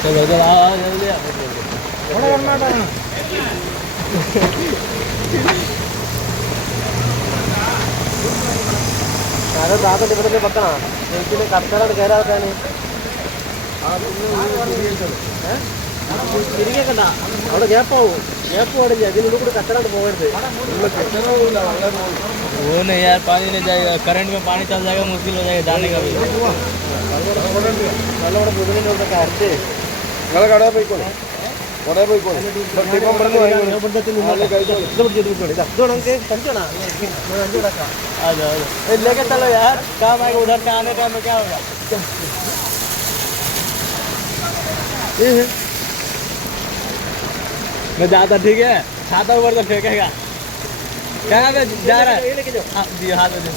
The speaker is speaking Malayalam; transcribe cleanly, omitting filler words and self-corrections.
चलो चलो आओ जल्दी അതെ താത്ത ഇവിടെ വെക്കണോ എനിക്കിന് കർത്തലാണ് കയറാക്കാന് തിരികെക്കണ്ട അവിടെ ഗ്യാപ്പാവും ഗ്യാപ്പ് പാടില്ല ഇതിനുള്ളിൽ കൂടെ കച്ചറാണ്ട് പോകരുത് वो नहीं यार पानी नहीं जाएगा करंट में पानी चल जाएगा मुश्किल हो जाएगा जाने का भी നല്ലവിടെ മുതലിനോടൊക്കെ അരച്ച് നിങ്ങളെ കടയിൽ പോയിക്കോളൂ കടയിൽ പോയിക്കോളൂ लेके चलो यार काम आएगा उधर से आने टाइम में क्या होगा मैं जाता ठीक है छाता ऊपर तो फेंकेगा क्या पे जा रहा है जी हाथ में